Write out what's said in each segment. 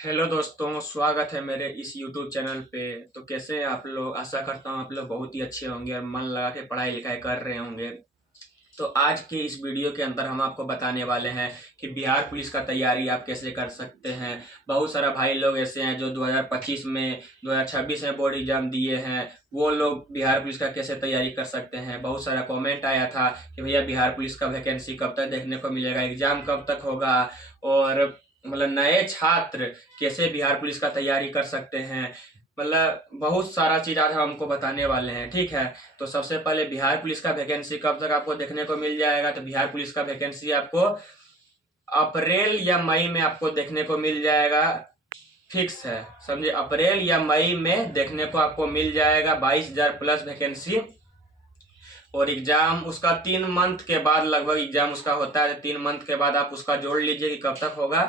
Hello दोस्तों, स्वागत है मेरे इस YouTube चैनल पे। तो कैसे हैं आप लोग? आशा करता हूँ आप लोग बहुत ही अच्छे होंगे और मन लगा के पढ़ाई लिखाई कर रहे होंगे। तो आज के इस वीडियो के अंदर हम आपको बताने वाले हैं कि बिहार पुलिस का तैयारी आप कैसे कर सकते हैं। बहुत सारा भाई लोग ऐसे हैं जो 2025 में 2026 में बोर्ड एग्जाम दिए हैं, वो लोग बिहार पुलिस का कैसे तैयारी कर सकते हैं। बहुत सारा कमेंट आया था कि भैया बिहार पुलिस का वैकेंसी कब तक देखने को मिलेगा, एग्जाम कब तक होगा, और मतलब नए छात्र कैसे बिहार पुलिस का तैयारी कर सकते हैं। मतलब बहुत सारा चीज आज हम हमको बताने वाले हैं, ठीक है। तो सबसे पहले बिहार पुलिस का वैकेंसी कब तक आपको देखने को मिल जाएगा। तो बिहार पुलिस का वैकेंसी आपको अप्रैल या मई में आपको देखने को मिल जाएगा, फिक्स है, समझे। अप्रैल या मई में देखने को आपको मिल जाएगा 22,000 प्लस वैकेंसी। और एग्जाम उसका 3 मंथ के बाद लगभग एग्जाम उसका होता है। 3 मंथ के बाद आप उसका जोड़ लीजिए कि कब तक होगा।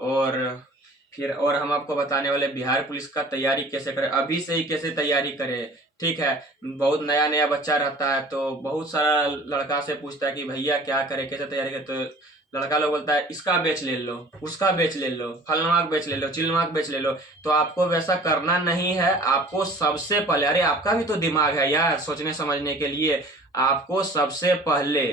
और फिर और हम आपको बताने वाले बिहार पुलिस का तैयारी कैसे करें, अभी से ही कैसे तैयारी करें, ठीक है। बहुत नया नया बच्चा रहता है तो बहुत सारा लड़का से पूछता है कि भैया क्या करे, कैसे तैयारी करे। तो लड़का लोग बोलता है इसका बैच ले लो, उसका बैच ले लो, फलना बैच ले लो, चिलमा बैच ले लो। तो आपको वैसा करना नहीं है। आपको सबसे पहले, अरे आपका भी तो दिमाग है यार सोचने समझने के लिए, आपको सबसे पहले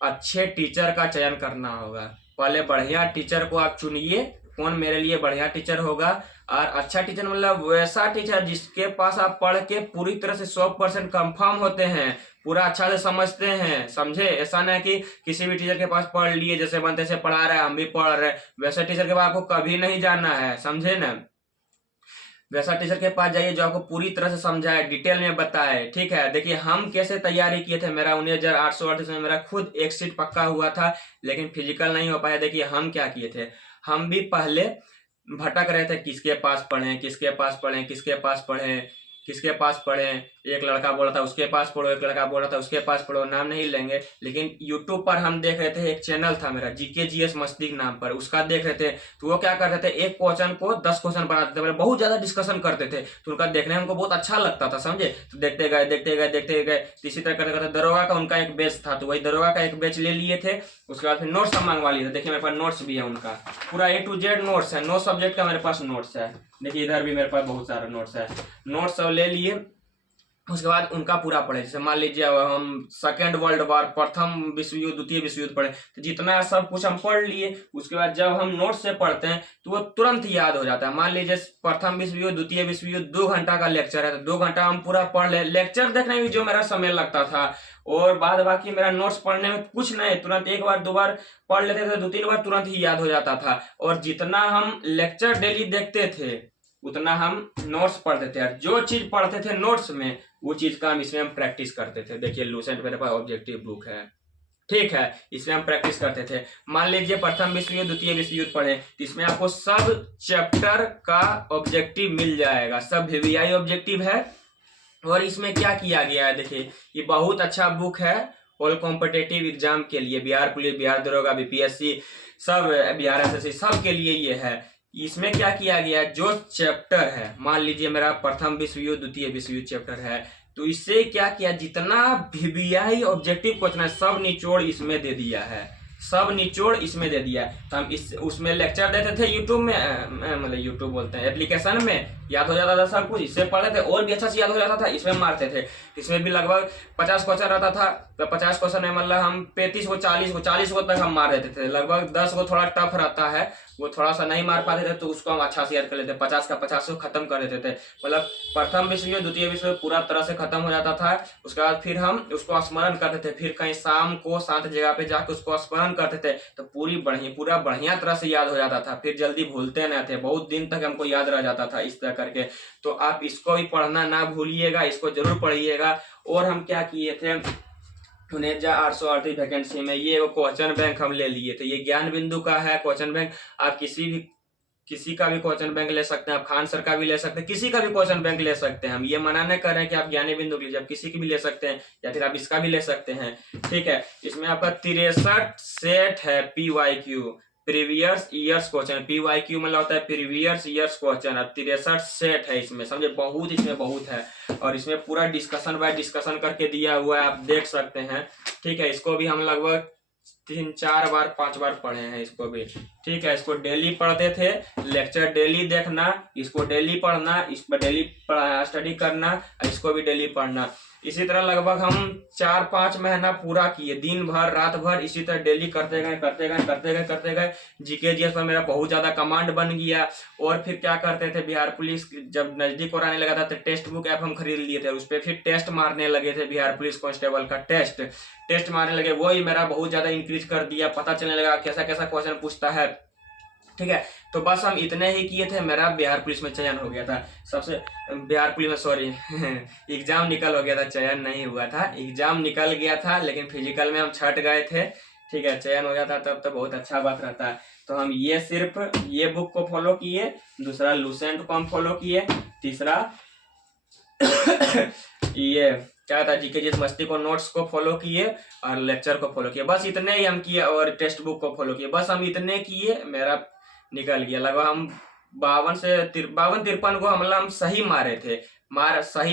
अच्छे टीचर का चयन करना होगा। पहले बढ़िया टीचर को आप चुनिए, कौन मेरे लिए बढ़िया टीचर होगा। और अच्छा टीचर मतलब वैसा टीचर जिसके पास आप पढ़ के पूरी तरह से 100% कंफर्म होते हैं, पूरा अच्छा से समझते हैं, समझे। ऐसा ना है कि किसी भी टीचर के पास पढ़ लिए, जैसे बनते से पढ़ा रहे हैं हम भी पढ़ रहे हैं, वैसे टीचर के पास आपको कभी नहीं जाना है, समझे ना। वैसा टीचर के पास जाइए जो आपको पूरी तरह से समझाए, डिटेल में बताए, ठीक है। देखिए हम कैसे तैयारी किए थे। मेरा 19,838 में मेरा खुद एक सीट पक्का हुआ था, लेकिन फिजिकल नहीं हो पाया। देखिए हम क्या किए थे, हम भी पहले भटक रहे थे, किसके पास पढ़ें, किसके पास पढ़ें, किसके पास पढ़ें, किसके पास पढ़ें। एक लड़का बोल रहा था उसके पास पढ़ो, एक लड़का बोल रहा था उसके पास पढ़ो, नाम नहीं लेंगे। लेकिन यूट्यूब पर हम देख रहे थे, एक चैनल था मेरा जीके जीएस मस्ती नाम पर, उसका देख रहे थे। तो वो क्या करते थे, एक क्वेश्चन को 10 क्वेश्चन बनाते थे, मतलब बहुत ज्यादा डिस्कशन करते थे। तो उनका देखने में हमको बहुत अच्छा लगता था, समझे। तो देखते गए देखते गए देखते गए। इसी तरह करते करते दरोगा का उनका एक बैच था, तो वही दरोगा का एक बैच ले लिए थे। उसके बाद फिर नोट्स हम मंगवा लिए थे। देखिए मेरे पास नोट्स भी है उनका, पूरा A to Z नोट्स है, 9 सब्जेक्ट का मेरे पास नोट्स है। देखिए इधर भी मेरे पास बहुत सारा नोट्स है। नोट्स सब ले लिए। उसके बाद उनका पूरा पढ़े। जैसे मान लीजिए अब हम सेकेंड वर्ल्ड वॉर, प्रथम विश्व युद्ध, द्वितीय विश्व युद्ध पढ़े, तो जितना सब कुछ हम पढ़ लिए। उसके बाद जब हम नोट से पढ़ते हैं तो वो तुरंत ही याद हो जाता है। मान लीजिए प्रथम विश्व युद्ध, द्वितीय विश्व युद्ध 2 घंटा का लेक्चर है, तो 2 घंटा हम पूरा पढ़ ले। लेक्चर देखने में जो मेरा समय लगता था, और बाद बाकी मेरा नोट्स पढ़ने में कुछ नहीं, तुरंत एक बार दो बार पढ़ लेते थे, 2-3 बार तुरंत ही याद हो जाता था। और जितना हम लेक्चर डेली देखते थे उतना हम नोट्स पढ़ते थे, और जो चीज पढ़ते थे नोट्स में वो चीज का हम इसमें हम प्रैक्टिस करते थे। देखिए लूसेंट मेरे पास ऑब्जेक्टिव बुक है, ठीक है, इसमें हम प्रैक्टिस करते थे। मान लीजिए प्रथम विश्व युद्ध, द्वितीय विश्व युद्ध पढ़े, तो इसमें आपको सब चैप्टर का ऑब्जेक्टिव मिल जाएगा, सब वीवीआई ऑब्जेक्टिव है। और इसमें क्या किया गया है, देखिए ये बहुत अच्छा बुक है ऑल कॉम्पिटेटिव एग्जाम के लिए, बिहार पुलिस, बिहार दरोगा, बीपीएससी, सब बिहार एसएससी, सब के लिए ये है। इसमें क्या किया गया है, जो चैप्टर है, मान लीजिए मेरा प्रथम विश्व युद्ध, द्वितीय विश्व युद्ध चैप्टर है, तो इससे क्या किया, जितना वीवीआई ऑब्जेक्टिव क्वेश्चन है सब निचोड़ इसमें दे दिया है, सब निचोड़ इसमें दे दिया। तो हम इस उसमें लेक्चर देते थे यूट्यूब में, मतलब यूट्यूब बोलते हैं एप्लीकेशन में, याद हो जाता था सब कुछ, इससे पढ़ते थे और भी अच्छा से याद हो जाता था। इसमें मारते थे, इसमें भी लगभग 50 क्वेश्चन रहता था, तो 50 क्वेश्चन में मतलब हम 35 को 40 को तक हम मार देते थे। लगभग 10 को थोड़ा टफ रहता है, वो थोड़ा सा नहीं मार पाते थे, तो उसको हम अच्छा से याद कर लेते, 50 का 50 को खत्म कर देते थे। मतलब प्रथम विश्व युद्ध, द्वितीय विश्व युद्ध पूरा तरह से खत्म हो जाता था। उसके बाद फिर हम उसको स्मरण करते थे, फिर कहीं शाम को शांत जगह पे जाकर उसको स्मरण करते थे, तो पूरा बढ़िया तरह से याद हो जाता था। फिर जल्दी भूलते न थे, बहुत दिन तक हमको याद रह जाता था इस तरह करके। तो आप इसको भी पढ़ना ना भूलिएगा, इसको जरूर पढ़िएगा। और हम क्या किए थे, 19,838 वैकेंसी में ये वो क्वेश्चन बैंक हम ले लिए थे। ये ज्ञान बिंदु का है क्वेश्चन बैंक। आप किसी का भी क्वेश्चन बैंक ले सकते हैं, आप खान सर का भी ले सकते हैं, किसी का भी क्वेश्चन बैंक ले सकते हैं। हम ये मना नहीं कर रहे हैं कि आप ज्ञानी बिंदु लीजिए, आप किसी की भी ले सकते हैं, या फिर आप इसका भी ले सकते हैं, ठीक है। इसमें आपका 63 सेट है PYQ, previous years question. PYQ मतलब होता है प्रीवियस ईयर्स क्वेश्चन, अब 63 सेट है इसमें, समझे। बहुत इसमें बहुत है, और इसमें पूरा डिस्कशन बाय डिस्कशन करके दिया हुआ है, आप देख सकते हैं, ठीक है। इसको भी हम लगभग 3-4 बार 5 बार पढ़े हैं इसको भी। ठीक है, इसको डेली पढ़ते थे, लेक्चर डेली देखना, इसको डेली पढ़ना, इस पर डेली स्टडी करना, इसको भी डेली पढ़ना। इसी तरह लगभग हम 4-5 महीना पूरा किए, दिन भर रात भर इसी तरह डेली करते गए। जीके जीएस पर मेरा बहुत ज्यादा कमांड बन गया। और फिर क्या करते थे, बिहार पुलिस जब नजदीक और आने लगा था तो टेस्ट बुक ऐप हम खरीद लिए थे, उस पर फिर टेस्ट मारने लगे थे, बिहार पुलिस कांस्टेबल का टेस्ट मारने लगे। वही मेरा बहुत ज्यादा इंक्रीज कर दिया, पता चलने लगा कैसा कैसा क्वेश्चन पूछता है। ठीक है, तो बस हम इतने ही किए थे, मेरा बिहार पुलिस में चयन हो गया था। सबसे बिहार पुलिस में सॉरी एग्जाम निकल हो गया था, चयन नहीं हुआ था, एग्जाम निकल गया था, लेकिन फिजिकल में हम छट गए थे। ठीक है, चयन हो जाता तब तो बहुत अच्छा बात रहता है। तो हम ये सिर्फ ये बुक को फॉलो किए, दूसरा लूसेंट को हम फॉलो किए, तीसरा ये क्या था जीके जीएस मस्ती को नोट्स को फॉलो किए और लेक्चर को फॉलो किए। बस इतने ही हम किए और टेक्स्ट बुक को फॉलो किए। बस हम इतने किए, मेरा निकल गया। लगभग हम 52-53 को हम सही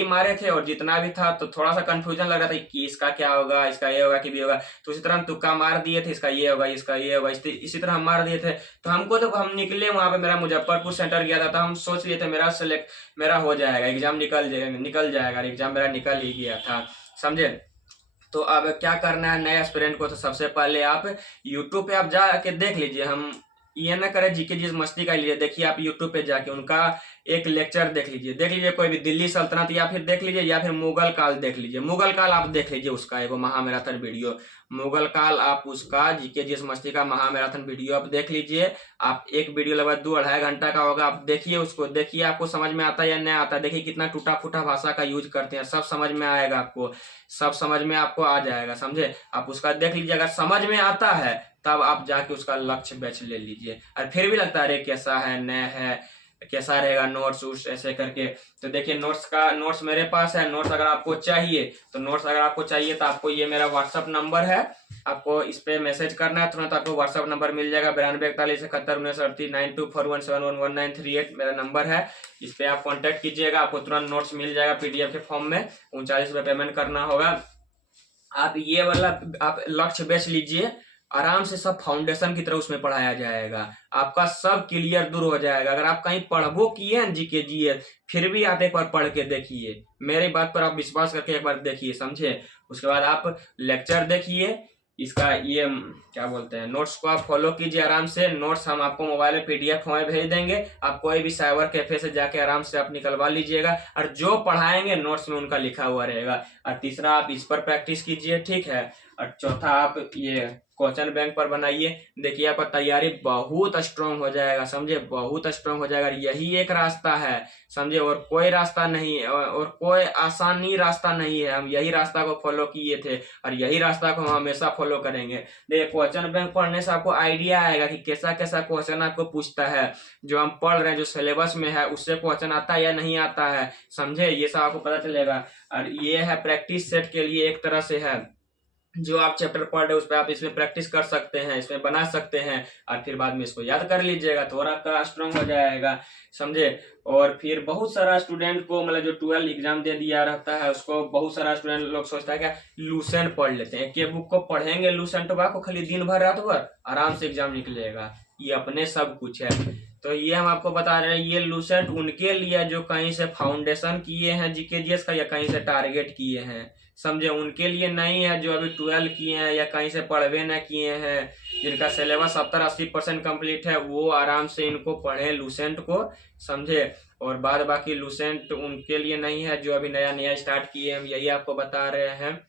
मारे थे और जितना भी था तो थोड़ा सा कंफ्यूजन लग रहा था कि इसका क्या होगा, इसका ये होगा कि भी होगा, तो उसी तरह हम तुक्का मार दिए थे, इसका ये होगा, इसका ये होगा, इसी तरह हम मार दिए थे। तो हमको तो हम निकले वहां पे, मेरा मुजफ्फरपुर सेंटर गया था, तो हम सोच लिए थे मेरा हो जाएगा, एग्जाम निकल जाएगा। एग्जाम मेरा निकल ही गया था, समझे। तो अब क्या करना है नए एस्पिरेंट को, तो सबसे पहले आप यूट्यूब पे आप जाके देख लीजिए। हम ये ना करें जीके जीएस मस्ती का लीजिए, देखिए आप यूट्यूब पे जाके उनका एक लेक्चर देख लीजिए कोई भी दिल्ली सल्तनत, या फिर देख लीजिए, या फिर मुगल काल देख लीजिए। मुगल काल आप देख लीजिए, उसका एगो महामैराथन वीडियो, मुगल काल आप उसका जीके जीएस मस्ती का महामैराथन वीडियो आप देख लीजिए। आप एक वीडियो लगभग 2-2.5 घंटा का होगा, आप देखिए उसको, देखिए आपको समझ में आता है या नहीं आता। देखिए कितना टूटा फूटा भाषा का यूज करते हैं, सब समझ में आएगा आपको, सब समझ में आपको आ जाएगा, समझे। आप उसका देख लीजिए, अगर समझ में आता है तब आप जाके उसका लक्ष्य बैच ले लीजिए। और फिर भी लगता है अरे कैसा है, नया है, कैसा रहेगा नोट्स ऐसे करके, तो देखिए नोट्स मेरे पास है। नोट्स अगर आपको चाहिए तो आपको ये मेरा व्हाट्सअप नंबर है, आपको इस पे मैसेज करना है, तुरंत आपको व्हाट्सअप नंबर मिल जाएगा। 9241711938 मेरा नंबर है, इस पे आप कांटेक्ट कीजिएगा, आपको तुरंत नोट्स मिल जाएगा पीडीएफ के फॉर्म में। 39 रुपये पेमेंट करना होगा। आप ये वाला आप लक्ष्य बेच लीजिए, आराम से सब फाउंडेशन की तरह उसमें पढ़ाया जाएगा, आपका सब क्लियर दूर हो जाएगा। अगर आप कहीं पढ़बो किए जीके जीएस, फिर भी आप एक बार पढ़ के देखिए, मेरी बात पर आप विश्वास करके एक बार देखिए, समझे। उसके बाद आप लेक्चर देखिए, इसका ये क्या बोलते हैं नोट्स को आप फॉलो कीजिए आराम से। नोट्स हम आपको मोबाइल में पीडीएफ में भेज देंगे, आप कोई भी साइबर कैफे से जाके आराम से आप निकलवा लीजिएगा, और जो पढ़ाएंगे नोट्स में उनका लिखा हुआ रहेगा। और तीसरा आप इस पर प्रैक्टिस कीजिए, ठीक है। और चौथा आप ये क्वेश्चन बैंक पर बनाइए, देखिए आपका तैयारी बहुत स्ट्रांग हो जाएगा, समझे, बहुत स्ट्रांग हो जाएगा। यही एक रास्ता है, समझे, और कोई रास्ता नहीं, और कोई आसानी रास्ता नहीं है। हम यही रास्ता को फॉलो किए थे और यही रास्ता को हम हमेशा फॉलो करेंगे। देखिए क्वेश्चन बैंक पढ़ने से आपको आइडिया आएगा कि कैसा कैसा क्वेश्चन आपको पूछता है, जो हम पढ़ रहे हैं, जो सिलेबस में है उससे क्वेश्चन आता है या नहीं आता है, समझे, ये सब आपको पता चलेगा। और ये है प्रैक्टिस सेट के लिए एक तरह से है, जो आप चैप्टर पढ़ रहे हो उस पर आप इसमें प्रैक्टिस कर सकते हैं, इसमें बना सकते हैं, और फिर बाद में इसको याद कर लीजिएगा तो और आपका स्ट्रांग हो जाएगा, समझे। और फिर बहुत सारा स्टूडेंट को मतलब जो 12 एग्जाम दे दिया रहता है उसको, बहुत सारा स्टूडेंट लोग सोचता है क्या लूसेंट पढ़ लेते हैं, एक बुक को पढ़ेंगे लूसेंट को खाली दिन भर रात भर आराम से एग्जाम निकलेगा, ये अपने सब कुछ है। तो ये हम आपको बता रहे हैं, ये लूसेंट उनके लिए जो कहीं से फाउंडेशन किए हैं जीके जीएस का, या कहीं से टारगेट किए हैं, समझे, उनके लिए नहीं है। जो अभी 12 किए हैं या कहीं से पढ़वे न किए हैं, जिनका सिलेबस 70-80% कंप्लीट है, वो आराम से इनको पढ़े लूसेंट को, समझे। और बाद बाकी लूसेंट उनके लिए नहीं है जो अभी नया स्टार्ट किए, हम यही आपको बता रहे हैं।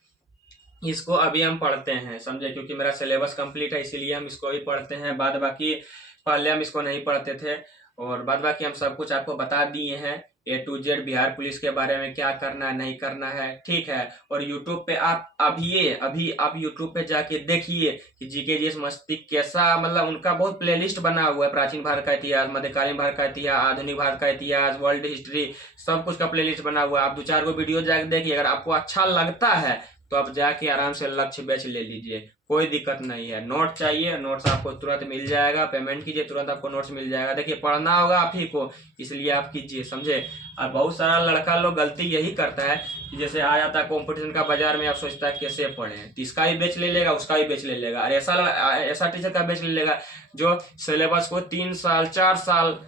इसको अभी हम पढ़ते हैं, समझे, क्योंकि मेरा सिलेबस कंप्लीट है इसीलिए हम इसको भी पढ़ते हैं। बाद बाकी पहले हम इसको नहीं पढ़ते थे, और बाद बाकी हम सब कुछ आपको बता दिए हैं A to Z Bihar police के बारे में, क्या करना है नहीं करना है, ठीक है। और YouTube पे आप अभी आप YouTube पे जाके देखिए कि जीके जीएस मस्ती कैसा, मतलब उनका बहुत प्लेलिस्ट बना हुआ है, प्राचीन भारत का इतिहास, मध्यकालीन भारत का इतिहास, आधुनिक भारत का इतिहास, वर्ल्ड हिस्ट्री, सब कुछ का प्लेलिस्ट बना हुआ है। आप 2-4 को वीडियो जाके देखिए, अगर आपको अच्छा लगता है तो आप जाके आराम से लक्ष्य बैच ले लीजिए, कोई दिक्कत नहीं है। नोट चाहिए, नोट्स आपको तुरंत मिल जाएगा, पेमेंट कीजिए तुरंत आपको नोट्स मिल जाएगा। देखिए पढ़ना होगा आप ही को, इसलिए आप कीजिए, समझे। और बहुत सारा लड़का लोग गलती यही करता है कि जैसे आ जाता है कंपटीशन का बाजार में, आप सोचता है कैसे पढ़ें, तो इसका भी बेच ले लेगा, उसका भी बेच ले लेगा, और ऐसा टीचर का बेच ले लेगा जो सिलेबस को 3 साल 4 साल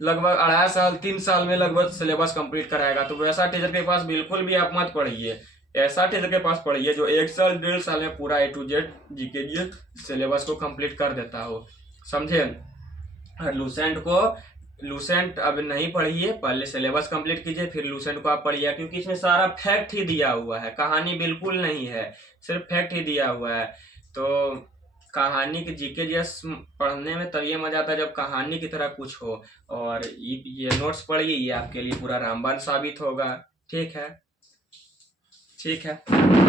लगभग 2.5 साल 3 साल में लगभग सिलेबस कंप्लीट कराएगा। तो वैसा टीचर के पास बिल्कुल भी आप मत पढ़िए, ऐसा टीचर के पास पढ़िए जो 1 साल 1.5 साल में पूरा A to Z जीके जी सिलेबस को कंप्लीट कर देता हो, समझे। और लूसेंट अब नहीं पढ़िए, पहले सिलेबस कंप्लीट कीजिए फिर लूसेंट को आप पढ़िए, क्योंकि इसमें सारा फैक्ट ही दिया हुआ है, कहानी बिल्कुल नहीं है, सिर्फ फैक्ट ही दिया हुआ है। तो कहानी के जीके जैस पढ़ने में तब ये मजा आता है जब कहानी की तरह कुछ हो। और ये नोट्स पढ़िए, ये आपके लिए पूरा रामबाण साबित होगा। ठीक है, ठीक है।